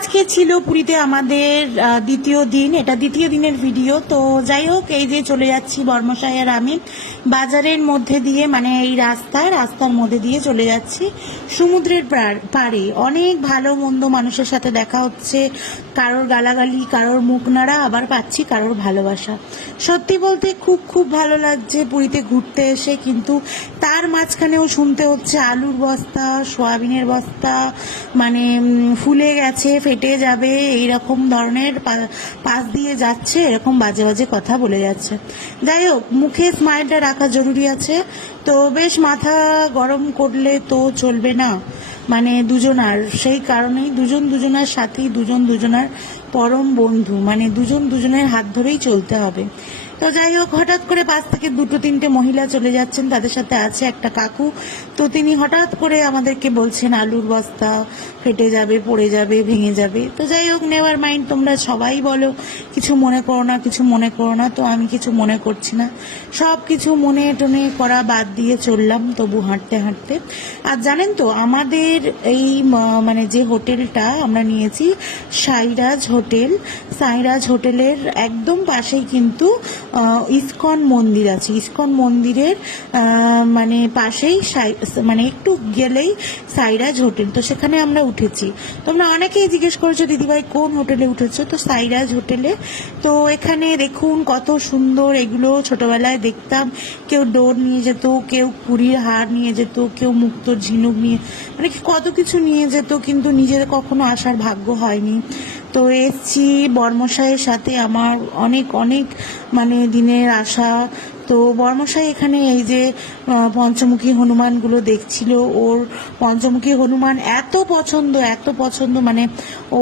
আজকে ছিল পুরীতে আমাদের দ্বিতীয় দিন। এটা দ্বিতীয় দিনের ভিডিও। তো যাই হোক, এই যে চলে যাচ্ছি বর্মশাই আর আমি বাজারের মধ্যে দিয়ে মানে এই রাস্তা রাস্তার মধ্যে দিয়ে চলে যাচ্ছি সমুদ্রের পাড়ে। অনেক ভালো মন্দ মানুষের সাথে দেখা হচ্ছে। কারোর গালাগালি, কারোর মুখ নাড়া, আবার পাচ্ছি কারোর ভালোবাসা। সত্যি বলতে খুব খুব ভালো লাগছে পুরীতে ঘুরতে এসে, কিন্তু তার মাঝখানেও শুনতে হচ্ছে আলুর বস্তা, সোয়াবিনের বস্তা মানে ফুলে গেছে, ফেটে যাবে এই রকম ধরনের পাশ দিয়ে যাচ্ছে, এরকম বাজে বাজে কথা বলে যাচ্ছে। যাই হোক, মুখে স্মাইলটা রাখা জরুরি আছে। তো বেশ মাথা গরম করলে তো চলবে না। মানে দুজনার সেই কারণেই দুজন দুজনার সাথেই দুজন দুজনার পরম বন্ধু মানে দুজন দুজনের হাত ধরেই চলতে হবে। তো যাই হোক, হঠাৎ করে পাশ থেকে দুটো তিনটে মহিলা চলে যাচ্ছেন। তাদের সাথে আছে একটা কাকু। তো তিনি হঠাৎ করে আমাদেরকে বলছেন, আলুর বস্তা ফেটে যাবে, পড়ে যাবে, ভেঙে যাবে। তো যাই হোক নেওয়ার মাইন্ড, তোমরা সবাই বলো, কিছু মনে করো না, কিছু মনে করো না, তো আমি কিছু মনে করছি না। সব কিছু মনে টনে করা বাদ দিয়ে চললাম, তবু হাঁটতে হাঁটতে। আর জানেন তো, আমাদের এই মানে যে হোটেলটা আমরা নিয়েছি, সাইরাজ হোটেল, সাইরাজ হোটেলের একদম পাশেই কিন্তু ইস্কন মন্দির আছে। ইস্কন মন্দিরের মানে পাশেই মানে একটু গেলেই সাইরাজ হোটেল। তো সেখানে আমরা উঠেছি। তোমরা অনেকেই জিজ্ঞেস করেছ, দিদিভাই, কোন হোটেলে উঠেছো? তো সাইরাজ হোটেলে। তো এখানে দেখুন কত সুন্দর এগুলো ছোটবেলায় দেখতাম। কেউ ডোর নিয়ে যেত, কেউ কুড়ির হার নিয়ে যেত, কেউ মুক্ত ঝিনুক নিয়ে মানে কত কিছু নিয়ে যেত, কিন্তু নিজের কখনো আসার ভাগ্য হয়নি। তো এসছি বর্মশাইয়ের সাথে আমার অনেক অনেক মানে দিনের আশা। তো বর্মশাই এখানে এই যে পঞ্চমুখী হনুমানগুলো দেখছিল। ওর পঞ্চমুখী হনুমান এত পছন্দ এত পছন্দ। মানে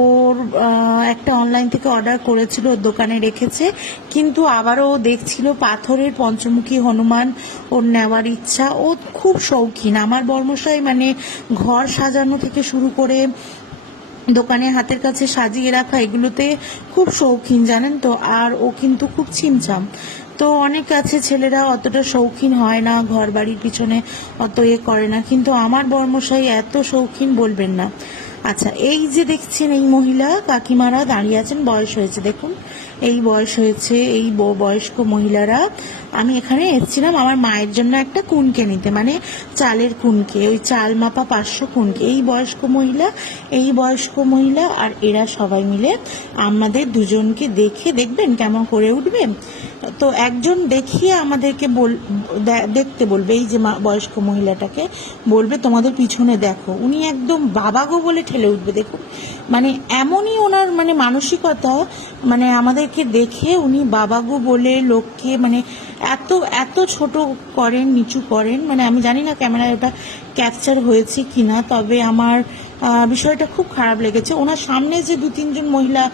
ওর একটা অনলাইন থেকে অর্ডার করেছিল, ওর দোকানে রেখেছে। কিন্তু আবারও দেখছিল পাথরের পঞ্চমুখী হনুমান। ওর নেওয়ার ইচ্ছা। ও খুব শৌখিন। আমার বর্মশাই মানে ঘর সাজানো থেকে শুরু করে দোকানে হাতের কাছে সাজিয়ে রাখা এগুলোতে খুব শৌখিন, জানেন তো? আর ও কিন্তু খুব ছিমছাম তো অনেক আছে ছেলেরা, অতটা শৌখিন হয় না ঘর বাড়ির পিছনে অত এ করে না। কিন্তু আমার বর্মশাই এত শৌখিন বলবেন না। আচ্ছা এই যে দেখছেন এই মহিলা, কাকিমারা দাঁড়িয়ে আছেন, বয়স হয়েছে, দেখুন। এই বয়স হয়েছে, এই বয়স্ক মহিলারা। আমি এখানে এসেছিলাম আমার মায়ের জন্য একটা কুনকে নিতে মানে চালের কুনকে, ওই চাল মাপা পাঁচশো কুনকে। এই বয়স্ক মহিলা, এই বয়স্ক মহিলা আর এরা সবাই মিলে আমাদের দুজনকে দেখে দেখবেন কেমন করে উঠবে। তো একজন দেখিয়ে আমাদেরকে বল দেখতে বলবে, এই যে বয়স্ক মহিলাটাকে বলবে, তোমাদের পিছনে দেখো। উনি একদম বাবাগো বলে ঠেলে উঠবে, দেখুন। মানে এমনই ওনার মানে মানসিকতা মানে আমাদেরকে দেখে উনি বাবাগো বলে লোককে মানে এত এত ছোট করেন, নিচু করেন মানে আমি জানি না ক্যামেরায় ওটা ক্যাপচার হয়েছে কিনা, তবে আমার বিষয়টা খুব খারাপ লেগেছে। ওনার সামনে যে দু, তিনজন মহিলা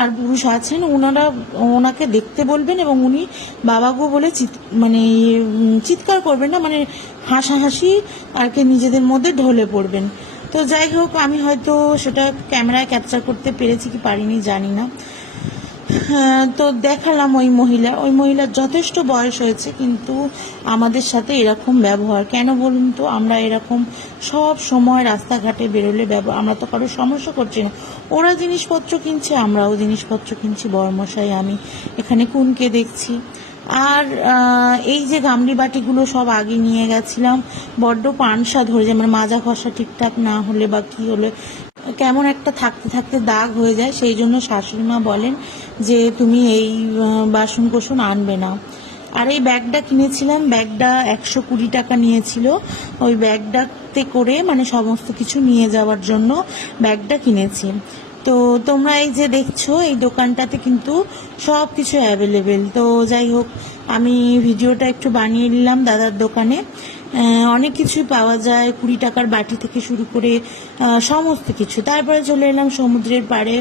আর পুরুষ আছেন, ওনারা, ওনাকে দেখতে বলবেন এবং উনি বাবাগো বলে চিৎ মানে চিৎকার করবেন না মানে হাসাহাসি আর কি নিজেদের মধ্যে ঢলে পড়বেন। তো যাই হোক, আমি হয়তো সেটা ক্যামেরায় ক্যাপচার করতে পেরেছি কি পারিনি জানি না। তো দেখালাম ওই মহিলা। ওই মহিলার যথেষ্ট বয়স হয়েছে, কিন্তু আমাদের সাথে এরকম ব্যবহার। কেন বলুন তো? আমরা এরকম সব সময় রাস্তাঘাটে বেরোলে ব্যবহার আমরা তো কারও সমস্যা করছি না। ওরা জিনিসপত্র কিনছে, আমরাও জিনিসপত্র কিনছি বড়মশাই আমি এখানে কুনকে দেখছি। আর এই যে গামলি বাটিগুলো সব আগে নিয়ে গেছিলাম, বড্ড পানসা ধরে যায় মানে মাজা ঘষা ঠিকঠাক না হলে বা কী হলে। কেমন একটা থাকতে থাকতে দাগ হয়ে যায়, সেই জন্য শাশুড়ি মা বলেন যে তুমি এই বাসন কোসন আনবে না। আর এই ব্যাগটা কিনেছিলাম, ব্যাগটা একশো কুড়ি টাকা নিয়েছিল। ওই ব্যাগটাতে করে মানে সমস্ত কিছু নিয়ে যাওয়ার জন্য ব্যাগটা কিনেছি। তো তোমরা এই যে দেখছ, এই দোকানটাতে কিন্তু সব কিছু অ্যাভেলেবেল তো যাই হোক, আমি ভিডিওটা একটু বানিয়ে নিলাম দাদার দোকানে। অনেক কিছুই পাওয়া যায়, কুড়ি টাকার বাটি থেকে শুরু করে সমস্ত কিছু। তারপরে চলে এলাম সমুদ্রের পাড়ে,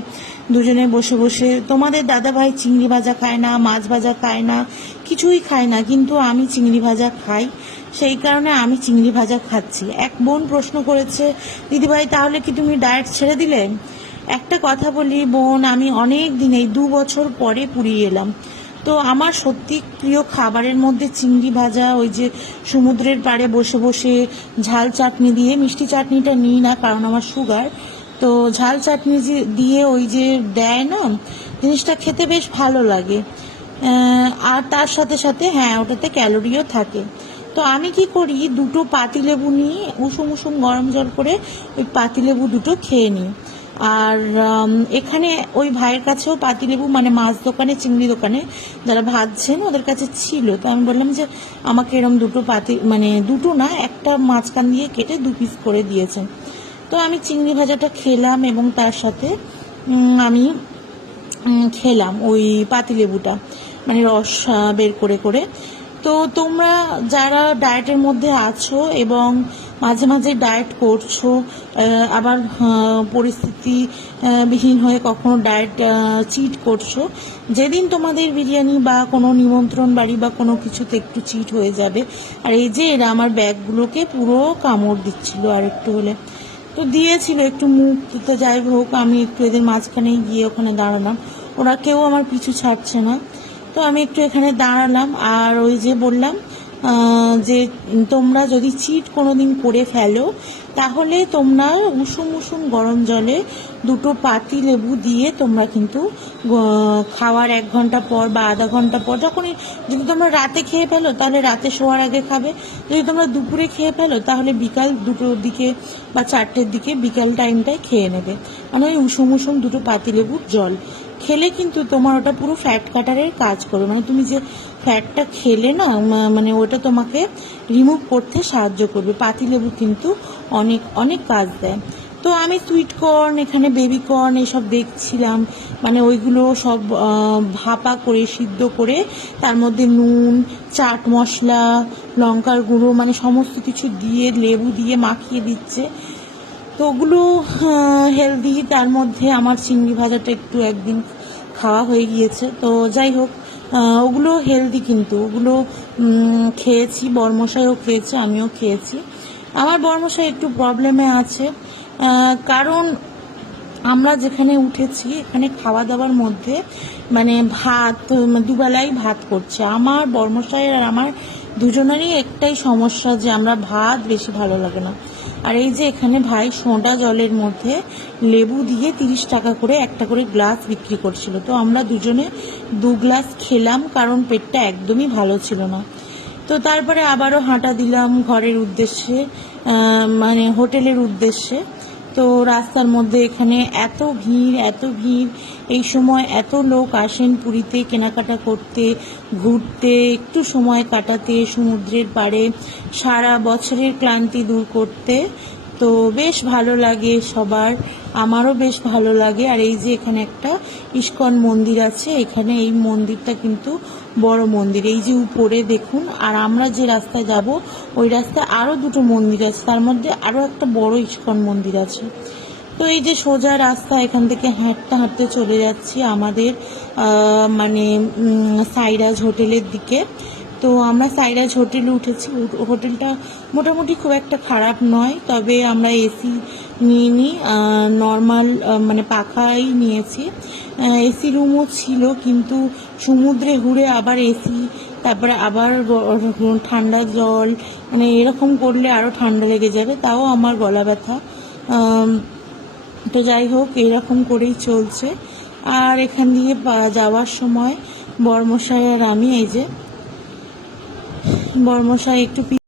দুজনে বসে বসে। তোমাদের দাদা ভাই চিংড়ি ভাজা খায় না, মাছ ভাজা খায় না, কিছুই খায় না, কিন্তু আমি চিংড়ি ভাজা খাই। সেই কারণে আমি চিংড়ি ভাজা খাচ্ছি। এক বোন প্রশ্ন করেছে, দিদিভাই, তাহলে কি তুমি ডায়েট ছেড়ে দিলে? একটা কথা বলি, বোন, আমি অনেক দিন, এই দু বছর পরে পুরী এলাম। তো আমার সত্যি প্রিয় খাবারের মধ্যে চিংড়ি ভাজা, ওই যে সমুদ্রের পাড়ে বসে বসে ঝাল চাটনি দিয়ে, মিষ্টি চাটনিটা নিই না কারণ আমার সুগার তো ঝাল চাটনি দিয়ে ওই যে দেয় না, জিনিসটা খেতে বেশ ভালো লাগে। আর তার সাথে সাথে হ্যাঁ ওটাতে ক্যালোরিও থাকে। তো আমি কি করি, দুটো পাতিলেবু নিয়ে উষুম উষুম গরম জল করে ওই পাতিলেবু দুটো খেয়ে নিই। আর এখানে ওই ভাইয়ের কাছেও পাতিলেবু মানে মাছ দোকানে, চিংড়ি দোকানে যারা ভাজছেন, ওদের কাছে ছিল। তো আমি বললাম যে, আমাকে এরম দুটো পাতি মানে দুটো না, একটা মাঝখান দিয়ে কেটে দু পিস করে দিয়েছেন। তো আমি চিংড়ি ভাজাটা খেলাম এবং তার সাথে আমি খেলাম ওই পাতিলেবুটা মানে রস বের করে করে। তো তোমরা যারা ডায়েটের মধ্যে আছো এবং মাঝে মাঝে ডায়েট করছ আবার পরিস্থিতি বিহীন হয়ে কখনো ডায়েট চিট করছ। যেদিন তোমাদের বিরিয়ানি বা কোনো নিমন্ত্রণ বাড়ি বা কোনো কিছুতে একটু চিট হয়ে যাবে, আর এই যে এরা আমার ব্যাগগুলোকে পুরো কামড় দিচ্ছিল আর একটু হলে। তো দিয়েছিল একটু মুখ, তো যাই হোক, আমি একটু এদের মাঝখানে গিয়ে ওখানে দাঁড়ালাম। ওরা কেউ আমার পিছু ছাড়ছে না। তো আমি একটু এখানে দাঁড়ালাম, আর ওই যে বললাম যে তোমরা যদি চিট কোনোদিন করে ফেলো, তাহলে তোমরা উষুম উষুম গরম জলে দুটো পাতি লেবু দিয়ে তোমরা কিন্তু খাওয়ার এক ঘণ্টা পর বা আধা ঘণ্টা পর, যখনই যদি তোমরা রাতে খেয়ে ফেলো, তাহলে রাতে শোয়ার আগে খাবে। যদি তোমরা দুপুরে খেয়ে ফেলো, তাহলে বিকাল দুটোর দিকে বা চারটের দিকে বিকাল টাইমটায় খেয়ে নেবে। মানে ওই উষুম উষুম দুটো পাতিলেবুর জল। খেলে কিন্তু তোমার ওটা পুরো ফ্যাট কাটারের কাজ করবে। মানে তুমি যে ফ্যাটটা খেলে না মানে ওটা তোমাকে রিমুভ করতে সাহায্য করবে। পাতিলেবু কিন্তু অনেক অনেক কাজ দেয়। তো আমি সুইট কর্ন এখানে বেবি কর্ন এসব দেখছিলাম। মানে ওইগুলো সব ভাপা করে, সিদ্ধ করে তার মধ্যে নুন, চাট মশলা, লঙ্কার গুঁড়ো মানে সমস্ত কিছু দিয়ে, লেবু দিয়ে মাখিয়ে দিচ্ছে। তো ওগুলো হেলদি তার মধ্যে আমার চিংড়ি ভাজাটা একটু একদিন খাওয়া হয়ে গিয়েছে। তো যাই হোক ওগুলো হেলদি কিন্তু। ওগুলো খেয়েছি, বর্মশাইও খেয়েছে, আমিও খেয়েছি। আমার বর্মশাই একটু প্রবলেমে আছে কারণ আমরা যেখানে উঠেছি, এখানে খাওয়া দাওয়ার মধ্যে মানে ভাত, দুবেলাই ভাত করছে। আমার বর্মশাইয়ের আর আমার দুজনেরই একটাই সমস্যা যে আমরা ভাত বেশি ভালো লাগে না। আর এই যে এখানে ভাই সোঁডা জলের মধ্যে লেবু দিয়ে তিরিশ টাকা করে একটা করে গ্লাস বিক্রি করছিল। তো আমরা দুজনে দু গ্লাস খেলাম কারণ পেটটা একদমই ভালো ছিল না। তো তারপরে আবারও হাঁটা দিলাম ঘরের উদ্দেশ্যে মানে হোটেলের উদ্দেশ্যে। তো রাস্তার মধ্যে এখানে এত ভিড় এত ভিড় এই সময় এত লোক আসেন পুরীতে, কেনাকাটা করতে, ঘুরতে, একটু সময় কাটাতে, সমুদ্রের পাড়ে, সারা বছরের ক্লান্তি দূর করতে। তো বেশ ভালো লাগে সবার, আমারও বেশ ভালো লাগে। আর এই যে এখানে একটা ইস্কন মন্দির আছে, এখানে এই মন্দিরটা কিন্তু বড় মন্দির। এই যে উপরে দেখুন, আর আমরা যে রাস্তায় যাব, ওই রাস্তায় আরও দুটো মন্দির আছে, তার মধ্যে আরও একটা বড় ইস্কন মন্দির আছে। তো এই যে সোজা রাস্তা, এখান থেকে হাঁটতে হাঁটতে চলে যাচ্ছি আমাদের মানে সাইরাজ হোটেলের দিকে। তো আমরা সাইরাজ হোটেলে উঠেছি। হোটেলটা মোটামুটি খুব একটা খারাপ নয়, তবে আমরা এসি নিয়ে নিই নর্মাল মানে পাখাই নিয়েছি। এসি রুমও ছিল, কিন্তু সমুদ্রে ঘুরে আবার এসি তারপরে আবার ঠান্ডা জল মানে এরকম করলে আরও ঠান্ডা লেগে যাবে, তাও আমার গলা ব্যথা। তো যাই হোক, এরকম করেই চলছে। আর এখান দিয়ে যাওয়ার সময় বর্মশাই আর আমি, এই যে বর্মশাই একটু